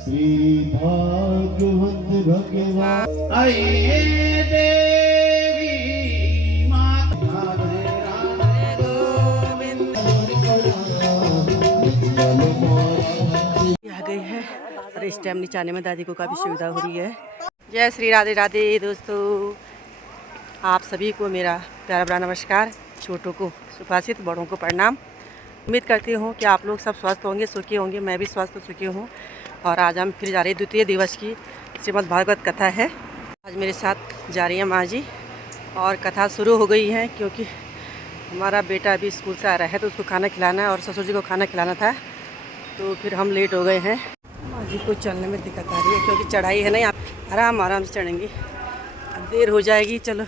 श्री भागवत भगवान आए देवी माता राधे गोविंद आ गई है और इस टाइम नीचे आने में दादी को काफ़ी सुविधा हो रही है। जय श्री राधे राधे दोस्तों, आप सभी को मेरा प्यारा बड़ा नमस्कार। छोटों को सुभाषित, बड़ों को प्रणाम। उम्मीद करती हूँ कि आप लोग सब स्वस्थ होंगे, सुखी होंगे। मैं भी स्वस्थ सुखी हूँ। और आज हम फिर जा रहे हैं, द्वितीय दिवस की श्रीमद् भागवत कथा है। आज मेरे साथ जा रही है माँ जी और कथा शुरू हो गई है, क्योंकि हमारा बेटा अभी स्कूल से आ रहा है तो उसको खाना खिलाना है और ससुर जी को खाना खिलाना था, तो फिर हम लेट हो गए हैं। माँ जी को चलने में दिक्कत आ रही है, क्योंकि चढ़ाई है ना, यहाँ आराम आराम से चढ़ेंगी। अब देर हो जाएगी, चलो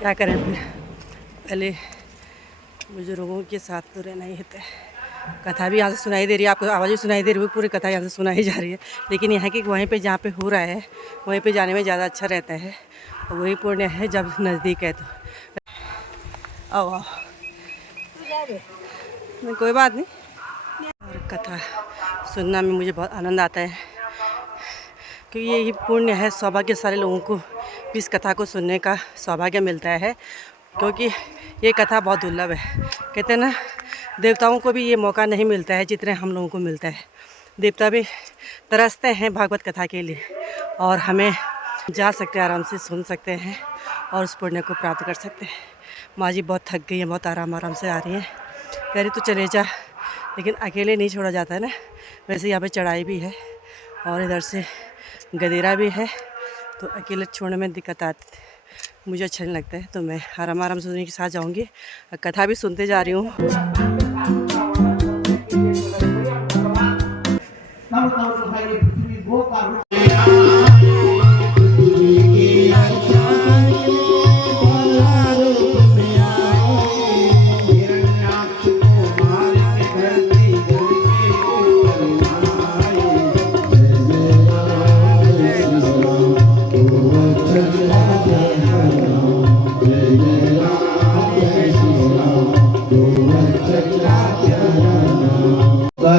क्या करें। फिर पहले बुजुर्गों के साथ तो रहना ही होता है। कथा भी यहाँ से सुनाई दे रही है, आपको आवाज़ भी सुनाई दे रही है, पूरी कथा यहाँ से सुनाई जा रही है। लेकिन यहाँ की वहीं पे जहाँ पे हो रहा है वहीं पे जाने में ज़्यादा अच्छा रहता है, और वही पुण्य है जब नज़दीक है तो। आओ आओ, कोई बात नहीं। और कथा सुनना में मुझे बहुत आनंद आता है, क्योंकि यही पुण्य है। सौभाग्य सारे लोगों को इस कथा को सुनने का सौभाग्य मिलता है, क्योंकि ये कथा बहुत दुर्लभ है। कहते हैं ना, देवताओं को भी ये मौका नहीं मिलता है जितने हम लोगों को मिलता है। देवता भी तरसते हैं भागवत कथा के लिए, और हमें जा सकते हैं, आराम से सुन सकते हैं और उस पुण्य को प्राप्त कर सकते हैं। माँ जी बहुत थक गई हैं, बहुत आराम आराम से आ रही हैं। कह रही तो चले जा, लेकिन अकेले नहीं छोड़ा जाता है ना। वैसे यहाँ पे चढ़ाई भी है और इधर से गदेरा भी है, तो अकेले छोड़ने में दिक्कत आती, मुझे अच्छा नहीं लगता है। तो मैं आराम आराम से उन्हीं के साथ जाऊँगी, कथा भी सुनते जा रही हूँ।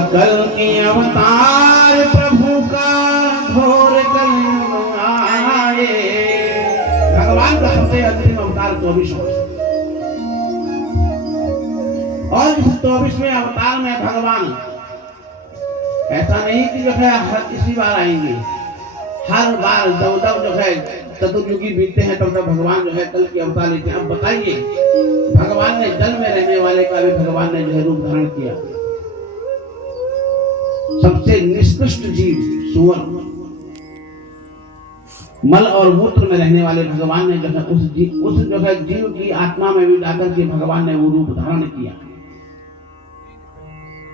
कल के अवतार प्रभु का घोर कल आए। भगवान का सबसे अंतिम अवतार 24 और इस 24वें अवतार में भगवान ऐसा नहीं कि जो है हर इसी बार आएंगे। हर बार जब जो है चतुर्युगी बीतते हैं तब भगवान जो है कल के अवतार लेते हैं। अब बताइए, भगवान ने जल में रहने वाले का भी भगवान ने जो है रूप धारण किया। सबसे निष्कृष्ट जीव सुअर, मल और मूत्र में रहने वाले भगवान ने जो है उस जो है जीव की आत्मा में भी जाकर के भगवान ने वो रूप धारण किया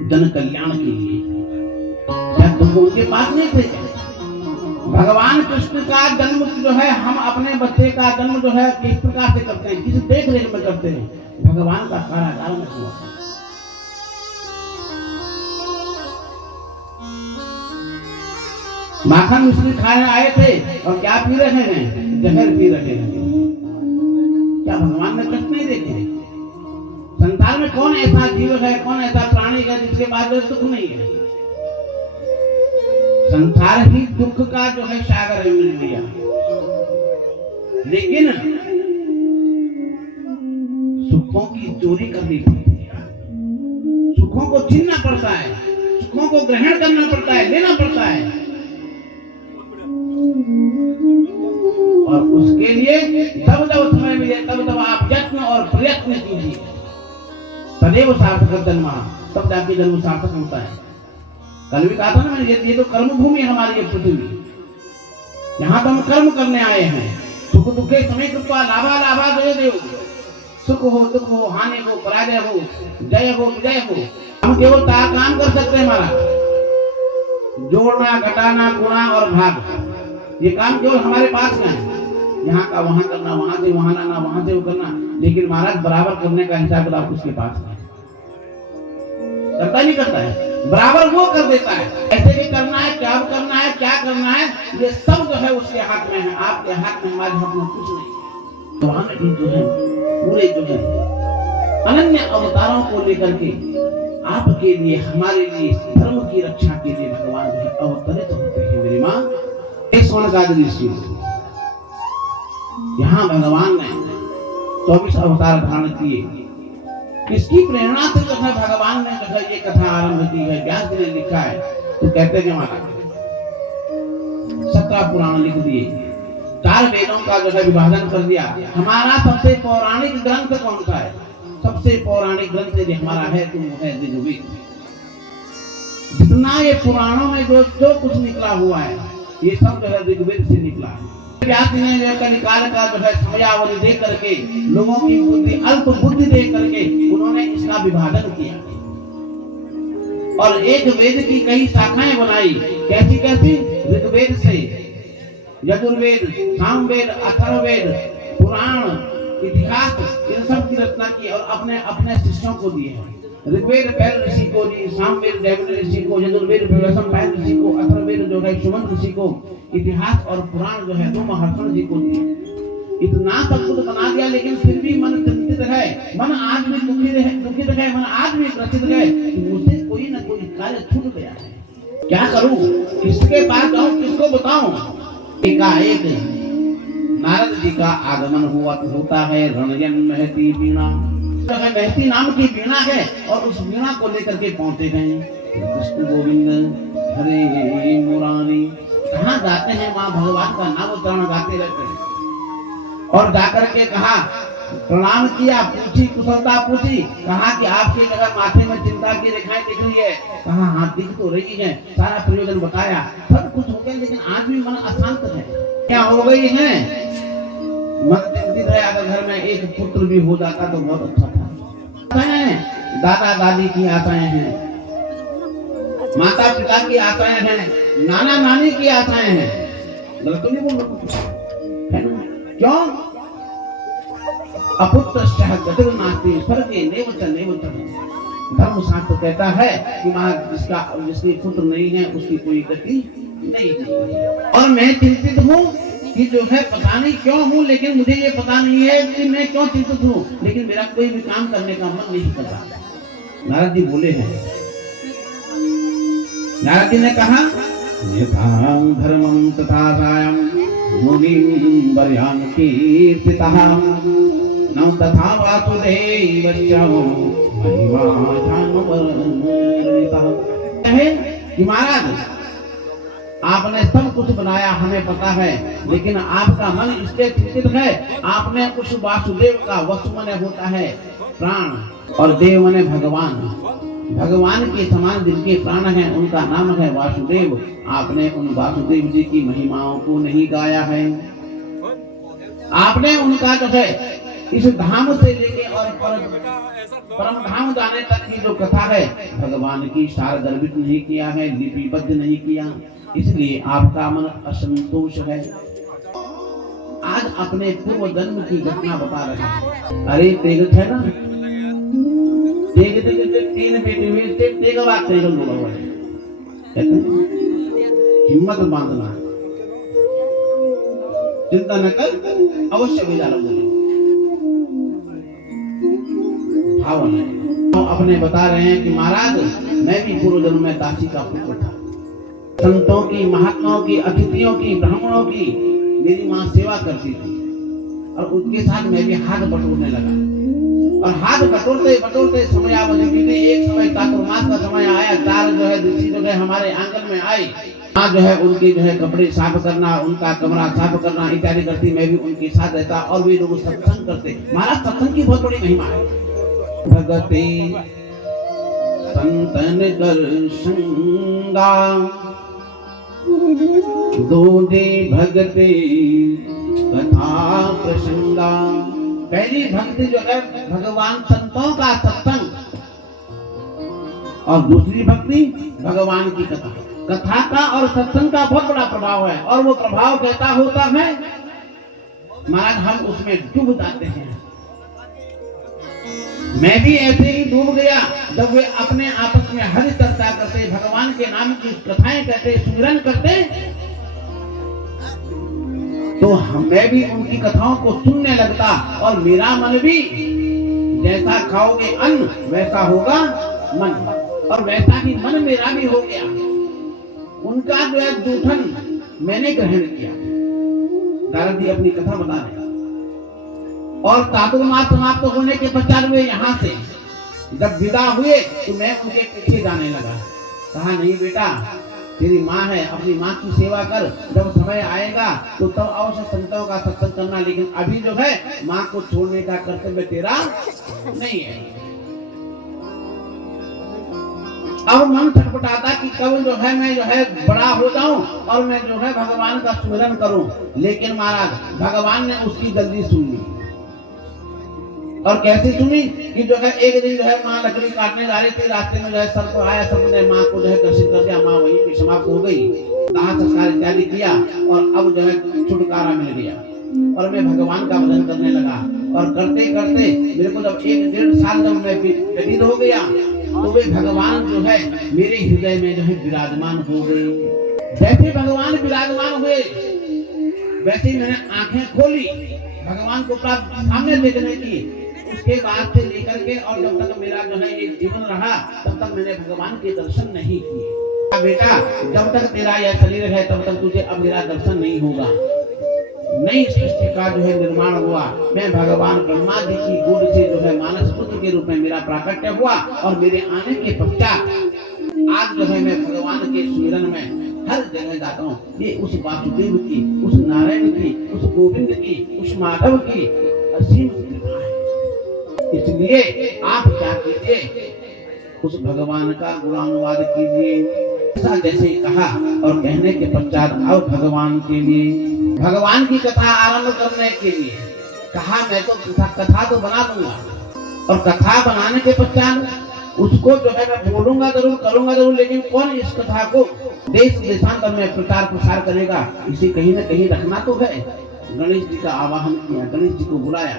जन कल्याण के लिए। क्या तुमको उनके पास नहीं थे? भगवान कृष्ण का जन्म जो है, हम अपने बच्चे का जन्म जो है किस प्रकार से करते हैं, किस देख रेख में करते हैं? भगवान का कारागार में हुआ। माखन मिश्री खाने आए थे और क्या पी रहे हैं? जहर पी रहे हैं। क्या भगवान ने कष्ट नहीं देखे? संसार में कौन ऐसा जीव है, कौन ऐसा प्राणी है जिसके पास दुख नहीं है? संसार ही दुख का जो है सागर है मेरे भैया। लेकिन सुखों की चोरी करनी पड़ती है, सुखों को छीनना पड़ता है, सुखों को ग्रहण करना पड़ता है, लेना पड़ता है। और उसके लिए तब समय मिले तब आप यत्न और प्रयत्न कीजिए, तदेव सार्थक जन्म, तब जाके जन्म सार्थक होता है। कल भी कहा था ना मैंने, ये तो कर्म भूमि है हमारी ये पृथ्वी। यहाँ तो हम कर्म करने आए हैं। सुख दुखे समय कृपा लाभा लाभा जय देव। सुख हो दुख हो, हानि हो पराजय हो, जय हो विजय हो, हम केवल चार काम कर सकते हैं। हमारा जोड़ना, घटाना, गुणा और भाग, ये काम केवल हमारे पास में है। यहाँ का वहां करना, वहां से वहां लाना, वहां से वो करना। लेकिन महाराज बराबर करने का हिसाब किताब उसके पास है, करता नहीं करता है, बराबर वो कर देता है। ऐसे भी करना है, क्या करना है, क्या करना है, ये सब जो है उसके हाथ में है। आपके हाथ में, हमारे हाथ में कुछ नहीं। वहां भी जो है पूरे जो है अनन्य अवतारों को लेकर के आपके लिए, हमारे लिए, धर्म की रक्षा के लिए भगवान अवतरित होते हैं मेरी माँ। एक सोनकादि ऋषि यहाँ भगवान ने 24 अवतार धारण किए। किसकी प्रेरणा से जो है भगवान ने जो है ये कथा आरंभ की है, व्यास जी ने लिखा है। तो कहते हैं महाराज 17 पुराण लिख दिए, 4 वेदों का जो है विभाजन कर दिया। हमारा सबसे पौराणिक ग्रंथ कौन सा है? सबसे पौराणिक ग्रंथ यदि हमारा है तो वो है ऋग्वेद। जितना ये पुराणों में जो कुछ निकला हुआ है ये सब जो है ऋग्वेद से निकला है। व्यास ने जो कलिकाल का जो है समयावधि दे करके लोगों की बुद्धि अल्प बुद्धि दे करके उन्होंने इसका विभाजन किया और एक वेद की कई शाखाएं बनाई। कैसी कैसी? ऋग्वेद से यजुर्वेद, सामवेद, अथर्ववेद, पुराण, इतिहास, इन सब की रचना की और अपने अपने शिष्यों को दिए हैं। ऋग्वेद पैल ऋषि को दी, सामवेद देवव्रत ऋषि को, यजुर्वेद व्यवसम पैल ऋषि को, अथर्ववेद जो है सुमंत ऋषि को, इतिहास और पुराण जो है दो महर्षण जी को दिए। इतना सब कुछ बना दिया लेकिन फिर भी मन चिंतित है, मन आज भी दुखित है, मन आज भी ग्रसित है कि मुझसे कोई न कोई कार्य छूट गया है। क्या करूं? किसके पास जाऊं? किसको बताऊं? एकाएक नारद जी का आगमन होता है। रणयन महती वीणा, महती नाम की वीणा है और उस वीणा को लेकर के पहुंचे गए। कृष्ण गोविंद हरे मुरारी, कहाँ जाते हैं वहां भगवान का नाम उच्चारण गाते रहते हैं। और जाकर के कहा, प्रणाम किया, पूछी कुशलता पूछी, कहा कि आपके जगह माथे में चिंता की रेखाएं दिख रही है। कहा हाँ दिख तो रही है, सारा प्रयोजन बताया, सब कुछ हो गया लेकिन आज भी मन अशांत है। क्या हो गई है? मन चिंतित है। अगर घर में एक पुत्र भी हो जाता तो बहुत अच्छा था। दादा दादी की आशाएं हैं, माता पिता की आशाएं हैं, नाना नानी की आशाएं हैं। गलत नहीं बोल रहा है ना? क्यों? अपुत्रश्च गतिर् नास्ति स्वर्गे नैव च। धर्मशास्त्र कहता है कि जिसकी पुत्र नहीं है उसकी कोई गति नहीं है। और मैं चिंतित हूँ कि जो है पता नहीं क्यों हूँ, लेकिन मुझे ये पता नहीं है कि मैं क्यों चिंतित हूँ, लेकिन मेरा कोई भी काम करने का मन नहीं करता। नारद जी बोले हैं, नारद जी ने कहा यथा धर्मं तथा सायं मुनिं वरयान् कीर्तितः न तथा वासुदेवस्य महिमा जानवर्णितः। है कि महाराज आपने सब कुछ बनाया, हमें पता है, लेकिन आपका मन इससे चिंतित है। आपने उस वासुदेव का वसु मने होता है प्राण और देव मने भगवान, भगवान के समान जिनके प्राण हैं उनका नाम है वासुदेव। आपने उन वासुदेव जी की महिमाओं को नहीं गाया है। आपने उनका जो है इस धाम से लेके और परम धाम जाने तक की जो कथा है भगवान की सार गर्भित नहीं किया है, लिपिबद्ध नहीं किया, इसलिए आपका मन असंतोष है। आज अपने पूर्व जन्म की घटना बता रहे हैं। अरे तेग है ना, तेग 3 बेटे हुए, तेग बात तेग बोला हुआ है। हिम्मत बांधना, चिंता न कर, अवश्य भी डालो बोले। तो अपने बता रहे हैं कि महाराज मैं भी पूर्व जन्म में दासी का पुत्र था। संतों की, महात्माओं की, अतिथियों की, ब्राह्मणों की मेरी माँ सेवा करती थी और उनके साथ मैं भी हाथ बटोरने लगा। और हाथ बटोरते बटोरते समयावधि बीते। एक समय चातुर्मास का समय आया। 4 जो है ऋषि जो है हमारे आंगन में आए। माँ जो है उनके जो है कपड़े साफ करना, उनका कमरा साफ करना इत्यादि करती। मैं भी उनके साथ रहता और वे लोग सत्संग करते। महाराज सत्संग की बहुत बड़ी महिमा है। भगते संतन कर संगा दूधे भगते कथा प्रसंगा। पहली भक्ति जो है भगवान संतों का सत्संग और दूसरी भक्ति भगवान की कथा। कथा का और सत्संग का बहुत बड़ा प्रभाव है और वो प्रभाव कैसा होता है महाराज, हम उसमें डूब जाते हैं। मैं भी ऐसे ही डूब गया जब वे अपने आपस में हरि चर्चा करते, भगवान के नाम की कथाएं कहते, सुमिरन करते, तो मैं भी उनकी कथाओं को सुनने लगता और मेरा मन भी जैसा खाओगे अन्न वैसा होगा मन, और वैसा ही मन मेरा भी हो गया। उनका जो है जूठन मैंने ग्रहण किया। नारद जी अपनी कथा बता रहे और चातुर्मास समाप्त होने के पश्चात वे यहाँ से जब विदा हुए तो मैं उनके पीछे जाने लगा। कहा नहीं बेटा, तेरी माँ है, अपनी माँ की सेवा कर, जब समय आएगा तो तब अवश्य संतों का सत्संग करना, लेकिन अभी जो है माँ को छोड़ने का कर्तव्य तेरा नहीं है। अब मन छटपटाता कि कब जो है मैं जो है बड़ा हो जाऊं और मैं जो है भगवान का स्मरण करूं, लेकिन महाराज भगवान ने उसकी जल्दी सुन ली। और कैसे सुनी कि जो है एक दिन जो है माँ लकड़ी काटने जा रही थी, रास्ते में जो है सर्प आया, सर्प ने माँ को जो है ग्रसित कर दिया, माँ वहीं पे समाप्त हो गई। दाह संस्कार इत्यादि किया और अब जो है छुटकारा मिल गया और मैं भगवान का भजन करने लगा। और करते करते मेरे को जब 1-1.5 साल जब मैं व्यतीत हो गया तो वे भगवान जो है मेरे हृदय में जो है विराजमान हो गए। जैसे भगवान विराजमान हुए वैसे ही मैंने आंखें खोली भगवान को प्राप्त सामने देखने की। उसके बाद से लेकर के और जब तक मेरा जो है ये जीवन रहा तब तक मैंने भगवान के दर्शन नहीं किए। बेटा, जब तक तेरा यह शरीर है तब तक तुझे अब मेरा दर्शन नहीं होगा। नई सृष्टि का जो है निर्माण हुआ, मैं भगवान ब्रह्मा जी की गोद से जो है मानस पुत्र के रूप में मेरा प्राकट्य हुआ और मेरे आने के पश्चात आज जो है मैं भगवान के स्मरण में हर जगह जाता हूँ। ये उस वासुदेव की, उस नारायण की, उस गोविंद की, उस माधव की असीम कृपा है। इसलिए आप क्या कीजिए, उस भगवान का गुणानुवाद कीजिए। ऐसा जैसे कहा और कहने के पश्चात आओ भगवान के लिए, भगवान की कथा आरंभ करने के लिए कहा। मैं तो कथा तो बना दूंगा और कथा बनाने के पश्चात उसको जो है मैं बोलूंगा जरूर, करूंगा जरूर, लेकिन कौन इस कथा को देश देशांतर में प्रचार प्रसार करेगा, इसे कहीं न कहीं रखना तो है। गणेश जी का आवाहन किया, गणेश जी को बुलाया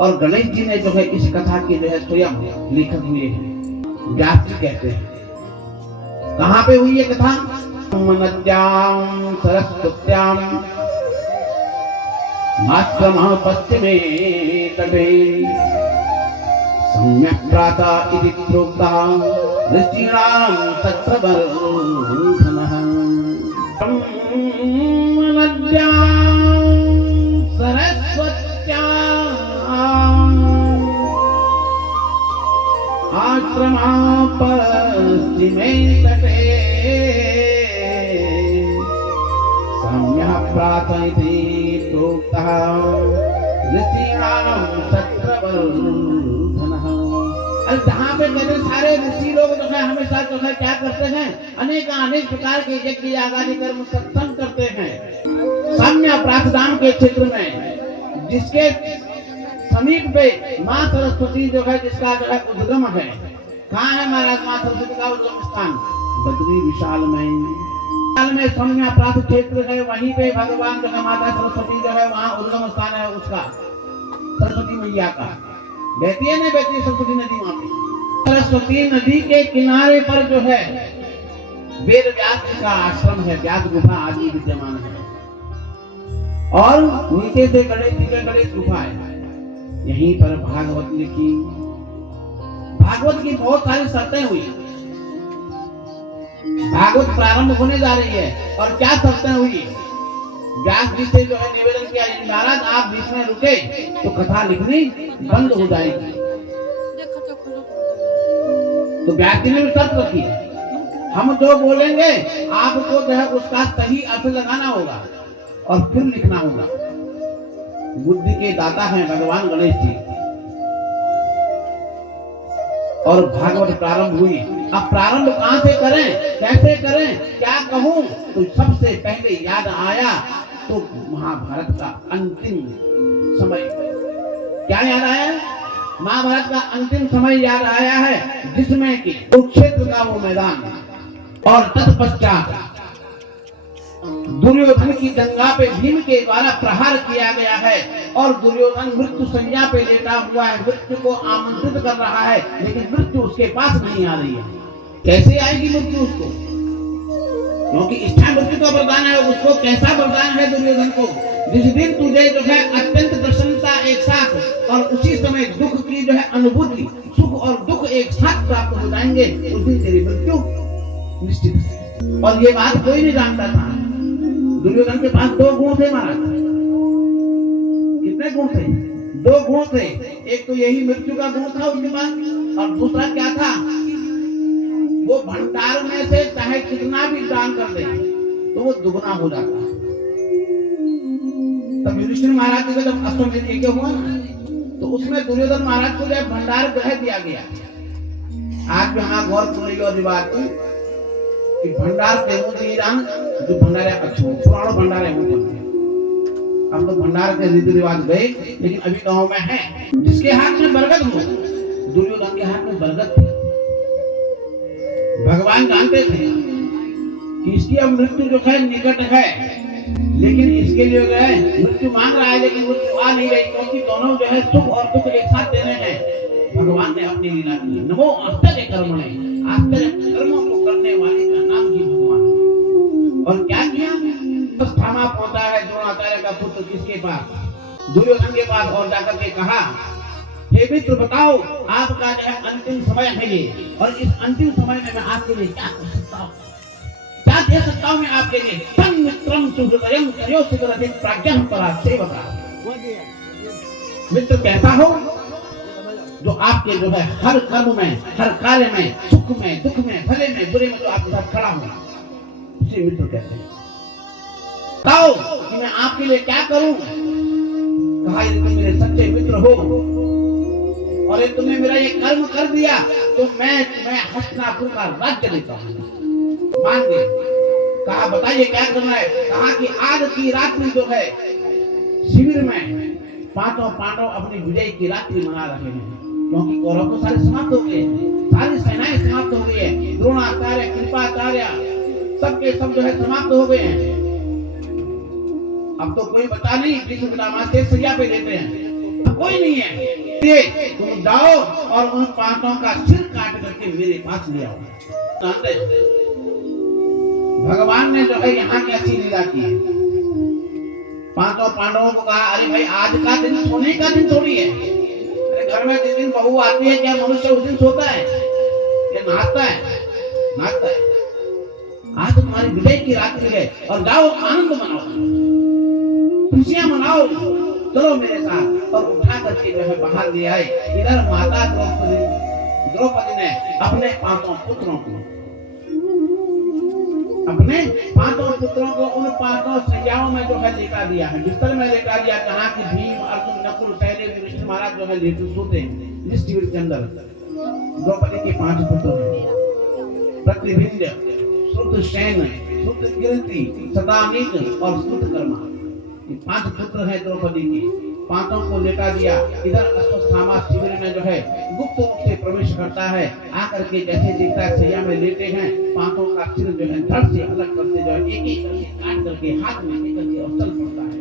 और गणेश जी ने जो है इस कथा के जो है स्वयं लेखक हुए हैं, व्यास जी कहते हैं। कहाँ पे हुई ये कथा? नद्यां सरस्वत्यां आश्रमः पश्चिमे तटे सम्यक् प्रातः इति प्रोक्तः ऋषीणां तत्प्रवर्धनः। नद्यां सरस्वत्यां आश्रमः पश्चिमे तटे सम्यक् प्रातः इति प्रोक्तः ऋषीणां तत्प्रवर्धनः। और जहाँ पे कहते सारे ऋषि लोग जो है हमेशा जो है क्या करते हैं, अनेक प्रकार के यज्ञ यागादि कर्म सत्संग करते हैं। साम्य प्रातधाम के क्षेत्र में जिसके समीप पे माँ सरस्वती जो है जिसका जो है उद्गम है। कहाँ है महाराज माँ सरस्वती का उद्गम स्थान? बद्री विशाल में सम्य प्रात क्षेत्र है, वहीं पे भगवान जो है माता सरस्वती जो है वहाँ उद्गम स्थान है उसका, सरस्वती मैया का। बहती है नहीं बहती सरस्वती नदी वहां पे? सरस्वती नदी के किनारे पर जो है वेद व्यास जी का आश्रम है, व्यास गुफा आज भी विद्यमान है और नीचे से गणेश जी का गणेश गुफा है। यहीं पर भागवत लिखी, भागवत की बहुत सारी शर्तें हुई। भागवत प्रारंभ होने जा रही है और क्या शर्तें हुई? व्यास जी से जो है निवेदन किया, महाराज आप बीच में रुके तो कथा लिखनी बंद हो जाएगी। तो व्यास जी ने भी शर्त रखी, हम जो बोलेंगे आपको जो है उसका सही अर्थ लगाना होगा और फिर लिखना होगा। बुद्धि के दाता हैं भगवान गणेश जी। और भागवत प्रारंभ हुई। अब प्रारंभ कहां से करें, कैसे करें, क्या कहूं? तो सबसे पहले याद आया तो महाभारत का अंतिम समय। क्या याद आया? महाभारत का अंतिम समय याद आया है, जिसमें कि कुरुक्षेत्र का वो मैदान और तत्पश्चात दुर्योधन की गंगा पे भीम के द्वारा प्रहार किया गया है और दुर्योधन मृत्यु संज्ञा पे लेटा हुआ है, मृत्यु को आमंत्रित कर रहा है, लेकिन मृत्यु उसके पास नहीं आ रही है। कैसे आएगी मृत्यु उसको? क्योंकि इच्छा मृत्यु का वरदान है। उसको कैसा वरदान है दुर्योधन को? जिस दिन तुझे जो है अत्यंत प्रसन्नता एक साथ और उसी समय दुख की जो है अनुभूति, सुख और दुख एक साथ प्राप्त हो जाएंगे, उस दिन तेरी मृत्यु निश्चित है। और ये बात कोई नहीं जानता था। दुर्योधन के पास 2 गुण थे महाराज। कितने गुण थे? 2 गुण थे। एक तो यही मृत्यु का गुण था उसके पास, और दूसरा क्या था, वो भंडार में से चाहे कितना भी दान कर दे तो वो दुगना हो जाता। तब युधिष्ठिर महाराज के जब अश्वमेध यज्ञ हुआ ना, तो उसमें दुर्योधन महाराज को जब भंडार ग्रह दिया गया। आज भी हमारा गौर पूरी और बात कि भंडार के जो भंडारे पुराणों भंडारे हम तो भंडार के रीति रिवाज गए, लेकिन अभी गांव में है। जिसके हाथ में बरगद हो, दुर्योधन के हाथ में बरगद थी। भगवान जानते थे कि इसकी अब मृत्यु जो है निकट है, लेकिन इसके लिए जो है मृत्यु मांग रहा है, लेकिन मृत्यु आ नहीं रही, क्योंकि दोनों जो है सुख और दुख एक साथ देने हैं। भगवान ने अपनी लीला की। नमो आश्चर्य कर्मणे, आश्चर्य कर्मों को करने वाले का नाम ही भगवान। और क्या किया? अस्थामा पहुंचा है द्रोणाचार्य का पुत्र किसके पास? दुर्योधन के पास, और जाकर के कहा, हे मित्र बताओ, आपका जो है अंतिम समय है ये, और इस अंतिम समय में मैं आपके लिए क्या कर सकता हूँ, क्या दे सकता हूँ मैं आपके लिए? तम मित्रम सुहृदयं कयो सुकृतिं प्राज्ञं परासेवका। मित्र कैसा हो? जो आपके जो है हर कर्म में, हर कार्य में, सुख में, दुख में, भले में, बुरे में जो आपके साथ खड़ा हो, उसे मित्र कहते हैं। बताओ कि मैं आपके लिए क्या करूं? कहा, यदि तुम मेरे सच्चे मित्र हो और यदि तुमने मेरा ये कर्म कर दिया तो मैं तुम्हें हस्तिनापुर का राज्य देता हूं। मान गए। कहा, बताइए क्या करना है? कहा कि आज की रात्रि जो है शिविर में 5 पांडव अपनी विजय की रात्रि मना रहे हैं, क्योंकि कौरव तो सारे समाप्त हो गए, सारी सेनाएं समाप्त हो गई है। द्रोणाचार्य, कृपाचार्य, सबके सब जो है समाप्त हो गए हैं। अब तो कोई बता नहीं, भीष्म पितामह से सरिया पे लेते हैं, अब कोई नहीं है। तुम जाओ और उन 5 का सिर काट करके मेरे पास ले आओ। भगवान ने जो है यहाँ की अच्छी लीला की है। 5 पांडवों को कहा, अरे भाई आज का दिन सोने का दिन थोड़ी है। अरे घर में जिस दिन बहू आती है, क्या मनुष्य उस दिन सोता है? ये नाचता है, नाचता है। आज तुम्हारी विजय की रात्रि है, और जाओ आनंद मनाओ, खुशियां मनाओ, चलो मेरे साथ। और उठा करके जो है बाहर ले आए। इधर माता द्रौपदी ने अपने 5 पुत्रों को, अपने 5 पुत्रों को उन 5 सैयाओं में जो है लेटा दिया है, बिस्तर में लेटा दिया, जहाँ की भीम, अर्जुन, नकुल, सहदेव, युधिष्ठिर महाराज जो है लेटे सोते हैं इस शिविर के अंदर। द्रौपदी के 5 पुत्र हैं, प्रतिभिंज, श्रुतसेन, श्रुतकीर्ति, सदानीक और श्रुतकर्मा। 5 पुत्र हैं द्रौपदी के। 5 को लेटा दिया। इधर अश्वत्थामा शिविर में जो है गुप्त रूप से प्रवेश करता है। आकर के जैसे देखता है सैया में लेटे हैं, 5 का सिर जो है धड़ से अलग करते जो है एक करके काट करके हाथ में लेकर के और चल पड़ता है।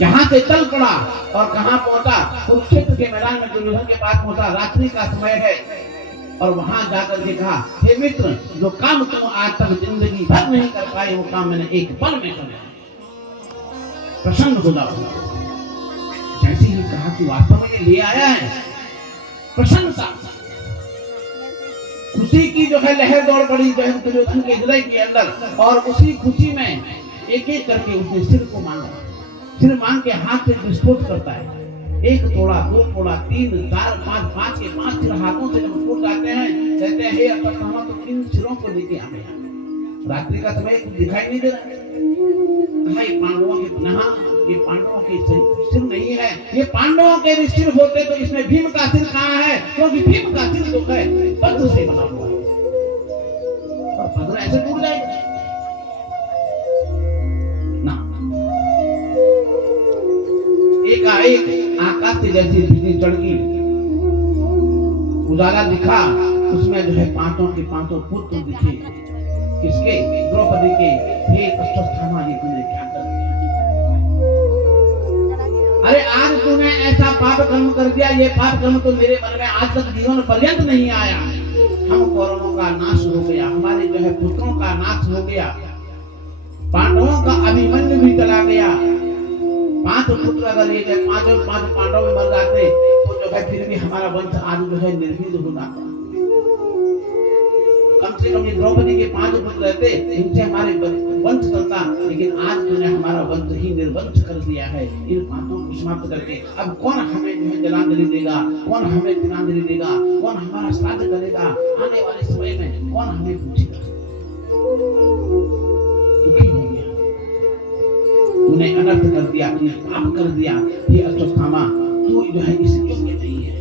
यहाँ से चल पड़ा और कहाँ पहुंचा? कुरुक्षेत्र के मैदान में दुर्योधन के पास पहुंचा। रात्रि का समय है, और वहां जाकर के कहा, हे मित्र, जो काम तुम आज तक जिंदगी भर नहीं कर पाए, वो काम मैंने एक पल में कर दिया। प्रसन्न हो जाओ। जैसे ही कहा कि वास्तव में ले आया है, प्रसन्नता, खुशी की जो है लहर दौड़ पड़ी जो है दुर्योधन के हृदय के अंदर। और उसी खुशी में एक एक करके उसने सिर को मांगा। सिर मांग के हाथ से विस्फोट करता है। 1 तोड़ा, 2 तोड़ा, 3, 4, 5 के 5 सिर हाथों से जब फूट जाते हैं, कहते हैं, हे अश्वत्थामा, तो 3 सिरों को लेके आ गया। रात्रि का समय कुछ दिखाई नहीं दे रहा। पांडवों के पुनः ये पांडवों के सिर नहीं है, ये पांडवों के सिर होते तो इसमें भीम का सिर कहाँ है? क्योंकि भीम का सिर जो है पत्थर से बना हुआ है, और पत्थर ऐसे टूट जाएगा ना। एकाएक आकाश से जैसी बिजली चढ़की, उजाला दिखा, उसमें जो है 5 के 5 पुत्र दिखे। किसके? द्रौपदी के। हे अश्वत्थामा, ये तूने क्या कर दिया? अरे आज तूने ऐसा पाप कर्म कर दिया, ये पाप कर्म तो मेरे मन में आज तक जीवन पर्यंत नहीं आया। हम कौरवों का नाश हो गया, हमारे जो है पुत्रों का नाश हो गया, पांडवों का अभिमन्यु भी चला गया। 5 पुत्र अगर ये 5 पांडव में मर जाते तो जो है फिर भी हमारा वंश आज जो है निर्भीत हो जाता। कम से कम ये द्रौपदी के 5 पुत्र रहते, इनसे हमारे वंश चलता, लेकिन आज तूने हमारा वंश ही निर्वंश कर दिया है इन 5 को समाप्त करके। अब कौन हमें जो है जलांजलि देगा, कौन हमें तिलांजलि देगा, कौन हमारा श्राद्ध करेगा, आने वाले समय में कौन हमें पूछेगा। दुखी हो गया, तूने अनर्थ कर दिया, तूने पाप कर दिया। हे अश्वत्थामा, तू जो है इस योग्य नहीं है।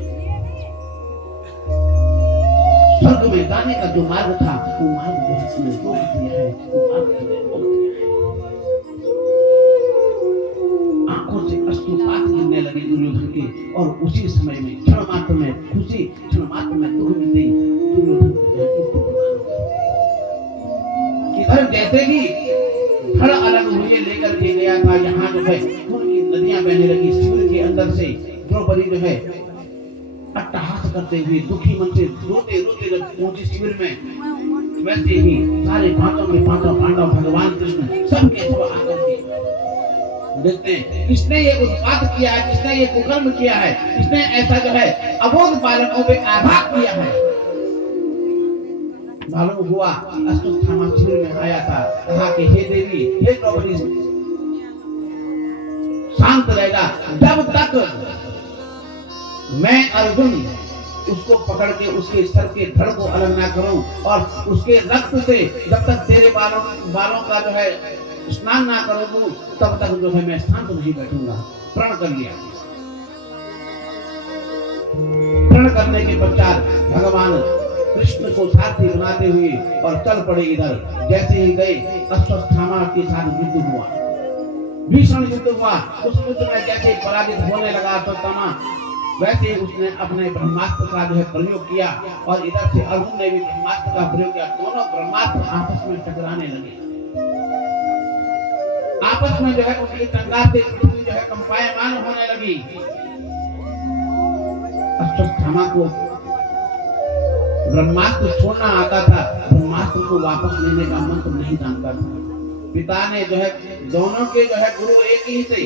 स्वर्ग में जाने का जो मार्ग था, वो मार्ग जो है इसने रोक दिया है, वो मार्ग तूने रोक दिया है। आंखों से अश्रुपात गिरने लगे दुर्योधन के, और उसी समय में क्षण मात्र में खुशी, क्षण मात्र में दुख मिलती दुर्योधन को इधर जैसे ही धड़ अलग हुए लेकर के गया था, यहाँ जो है खून की नदियां बहने लगी। शिविर के अंदर से द्रौपदी जो है अट्टहास करते हुए दुखी मन से रोते रोते जब पहुंची शिविर में, वैसे ही सारे 5 के 5 पांडव, भगवान कृष्ण सबके सब आकर के देखते हैं किसने ये उत्पात किया है, किसने ये कुकर्म किया है, किसने ऐसा जो है अबोध बालकों पे आघात किया है। मालूम हुआ अश्वत्थामा शिविर में आया था, कहा कि हे देवी, हे द्रौपदी, शांत रहेगा जब तक मैं अर्जुन उसको पकड़ के उसके सर के धड़ को अलग ना करूं, और उसके रक्त से जब तक तेरे बालों का जो है स्नान ना करूं, तब तक जो है मैं शांत नहीं बैठूंगा। प्रण कर लिया। प्रण करने के पश्चात भगवान कृष्ण को सारथी बनाते हुए और चल पड़े इधर। जैसे ही गए, अश्वत्थामा के साथ युद्ध हुआ, भीषण युद्ध हुआ। उस युद्ध में जैसे पराजित होने लगा अश्वत्थामा, वैसे उसने अपने ब्रह्मास्त्र का जो है प्रयोग किया, और इधर से अर्जुन ने भी ब्रह्मास्त्र का प्रयोग किया। दोनों ब्रह्मास्त्र आपस में टकराने लगे। आपस में जो है उनकी टंकार से पृथ्वी जो है कंपायमान होने लगी। अश्वत्थामा को ब्रह्मास्त्र छोड़ना आता था, ब्रह्मास्त्र को वापस लेने का मंत्र नहीं जानता था। पिता ने जो है दोनों के जो है गुरु एक ही थे,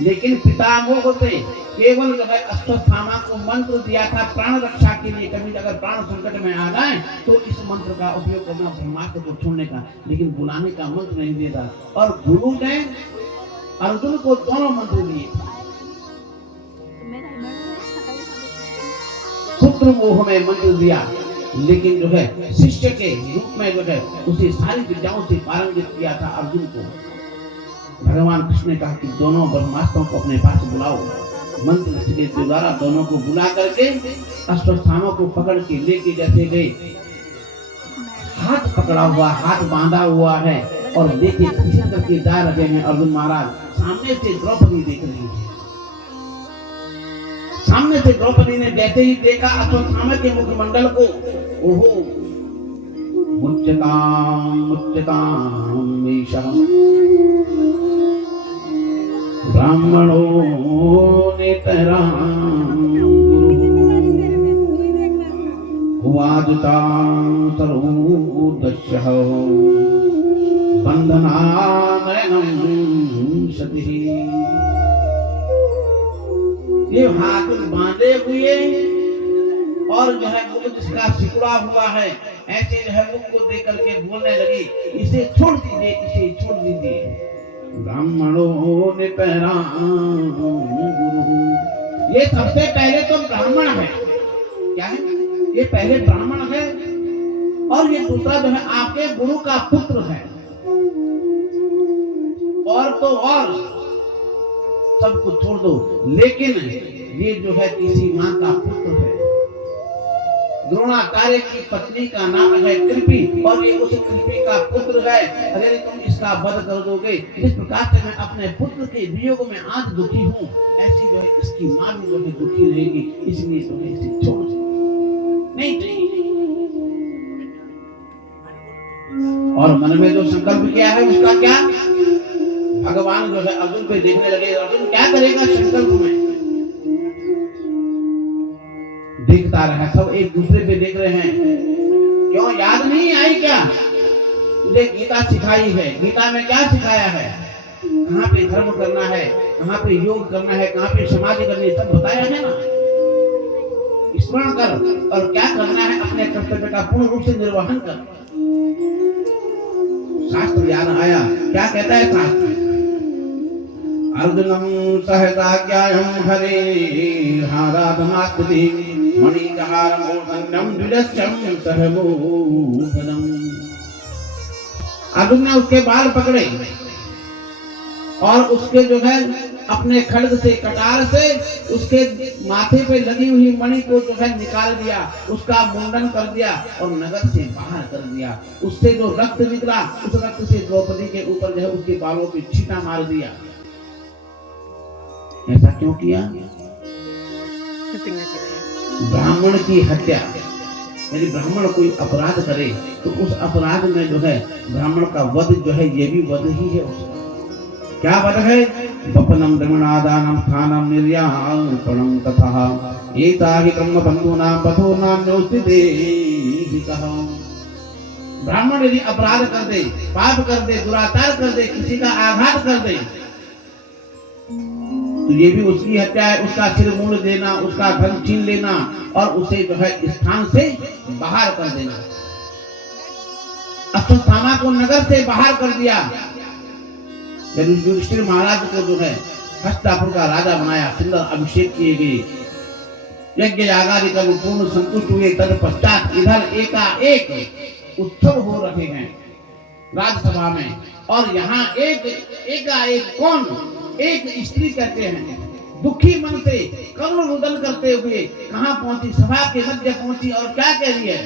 लेकिन पितामह से केवल जो है अश्वत्थामा को मंत्र दिया था प्राण रक्षा के लिए। कभी अगर प्राण संकट में आ जाए तो इस मंत्र का उपयोग करना, ब्रह्मास्त्र को छोड़ने का, लेकिन बुलाने का मंत्र नहीं देता। और गुरु ने अर्जुन को दोनों मंत्र दिए। पुत्र मोह में मंत्र दिया, लेकिन जो है शिष्य के रूप में जो है उसे सारी विद्याओं से पारंगत किया था अर्जुन को। भगवान कृष्ण ने कहा कि दोनों ब्रह्मास्त्रों को अपने पास बुलाओ। मंत्र के द्वारा दोनों को बुला करके अश्वत्थामा को पकड़ के लेके जैसे गए, हाथ पकड़ा हुआ, हाथ बांधा हुआ है, और लेके खींच करके जा रहे हैं अर्जुन महाराज। सामने से द्रौपदी देख रही है। सामने से द्रौपदी ने जैसे ही देखा अश्वत्थामा के मुखमंडल को, ओहो, मुच्यताम ईशः ब्राह्मणो नेतरां वाजतां सरोदस्यः बंधनानयनं सतिः। ये हाथ बांधे हुए और जो है मुख जिसका सिकुड़ा हुआ है, ऐसे जो है मुख को देख करके बोलने लगी, इसे छोड़ दीजिए, इसे छोड़ दीजिए। ब्राह्मणों ने पहरा गुरु, ये सबसे पहले तो ब्राह्मण है। क्या है ये? पहले ब्राह्मण है, और ये दूसरा जो है आपके गुरु का पुत्र है। और तो और सब कुछ छोड़ दो, लेकिन ये जो है किसी माँ का पुत्र है। द्रोणाचार्य की पत्नी का नाम है कृपी, और ये उस कृपी का पुत्र है। अगर तुम इसका वध कर दोगे, जिस प्रकार से मैं अपने पुत्र के वियोग में आज दुखी हूँ, ऐसी जो है इसकी माँ भी जो है दुखी रहेगी। इसलिए जो है इसे छोड़ नहीं चाहिए। और मन में जो संकल्प किया है उसका क्या? भगवान जो है अर्जुन पे देखने लगे। अर्जुन क्या करेगा संकल्प में? देखता रहा, सब एक दूसरे पे देख रहे हैं। क्यों, याद नहीं आई क्या? तुझे गीता सिखाई है। गीता में क्या सिखाया है? कहाँ पे धर्म करना है, कहाँ पे योग करना है, कहाँ पे समाधि करनी है, सब बताया है ना। इस स्मरण कर और क्या करना है अपने कर्तव्य का पूर्ण रूप से निर्वहन कर। शास्त्र ज्ञान आया, क्या कहता है शास्त्र? अर्जुनम सहदाज्ञायं हरे हाराधनास्ति मणिजहार मूर्धन्यम द्विजस्यम सहमूर्धनम। अर्जुन ने उसके बाल पकड़े और उसके जो है अपने खड्ग से, कटार से उसके माथे पे लगी हुई मणि को जो है निकाल दिया, उसका मुंडन कर दिया और नगर से बाहर कर दिया। उससे जो रक्त निकला, उस रक्त से द्रौपदी के ऊपर जो है उसके बालों पे छींटा मार दिया। ऐसा क्यों किया? ब्राह्मण की हत्या, यदि ब्राह्मण कोई अपराध करे तो उस अपराध में जो है ब्राह्मण का वध जो है ये भी वध ही है। उसका क्या वध है? वपनम ब्रह्मणादानम स्थानम निर्यापणम तथा एताहि ब्रह्म बंधूनां बधूनां नोस्तिते ही कहा। ब्राह्मण यदि अपराध कर दे, पाप कर दे, दुराचार कर दे, किसी का आघात कर दे तो ये भी उसकी हत्या है। उसका सिर मूंड देना, उसका धन छीन लेना और उसे जो है स्थान से बाहर कर देना। अश्वत्थामा को नगर से बाहर कर दिया। युधिष्ठिर महाराज को जो है हस्तिनापुर का राजा बनाया, सुंदर अभिषेक किए गए, यज्ञ यागादि कर पूर्ण संतुष्ट हुए। तत्पश्चात इधर एकाएक उत्सव हो रहे हैं राजसभा में और यहाँ एकाएक कौन? एक स्त्री कहते हैं दुखी मन से करुण रुदन करते हुए कहाँ पहुंची? सभा के मध्य पहुंची और क्या कह रही है?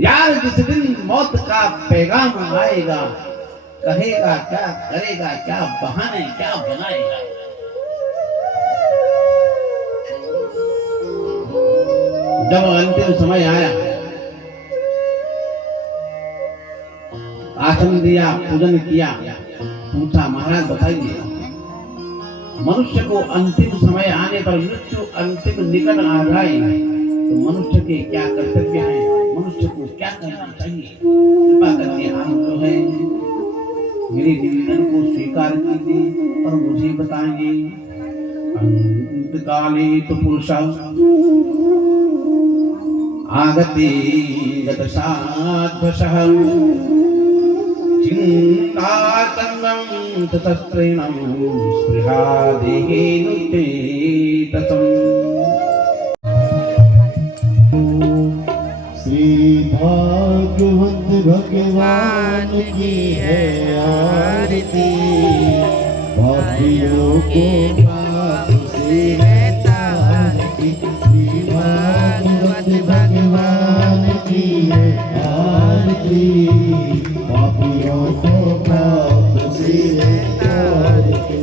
यार जिस दिन मौत का पैगाम आएगा, कहेगा क्या, करेगा क्या, बहाने क्या बनाएगा। जब अंतिम समय आया, आसन दिया, पूजन किया, पूछा महाराज बताइए मनुष्य को अंतिम समय आने पर, मृत्यु अंतिम निकट आ जाए तो मनुष्य के क्या कर्तव्य हैं, मनुष्य को क्या करना चाहिए? कृपा करके आप जो है मेरे निवेदन को स्वीकार कीजिए और मुझे बताइए। अंतकाले तो पुरुषा आगते गतसाध्वशः चिन्तातङ्गं ततस्त्रीणं स्पृहा देहेनुते ततम्। श्री भागवत भगवान की है आरती, पापियों को पाप से है तारती। श्री भागवत भगवान की है आरती, पापियों को पाप से है तारती।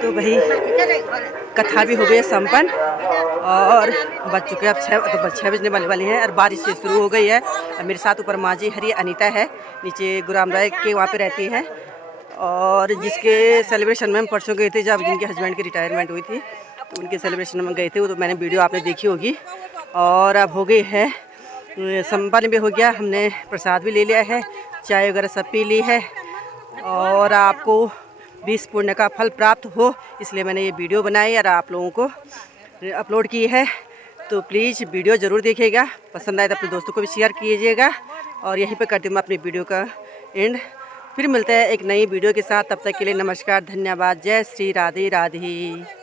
तो भाई कथा भी हो गई है संपन्न और बज चुके हैं अब 6 बजने वाली हैं और बारिश से शुरू हो गई है। और मेरे साथ ऊपर माँ जी हरी अनीता है, नीचे गुराम राय के वहाँ पे रहती हैं और जिसके सेलिब्रेशन में हम परसों गए थे जब जिनके हस्बैंड की रिटायरमेंट हुई थी तो उनके सेलिब्रेशन में गए थे, तो मैंने वीडियो आपने देखी होगी। और अब हो गई है संपन्न भी हो गया, हमने प्रसाद भी ले लिया है, चाय वगैरह सब पी ली है और आपको 20 पुण्य का फल प्राप्त हो इसलिए मैंने ये वीडियो बनाई और आप लोगों को अपलोड की है। तो प्लीज़ वीडियो ज़रूर देखिएगा, पसंद आए तो अपने दोस्तों को भी शेयर कीजिएगा और यहीं पे करती हूँ मैं अपनी वीडियो का एंड। फिर मिलते हैं एक नई वीडियो के साथ, तब तक के लिए नमस्कार, धन्यवाद, जय श्री राधे राधे।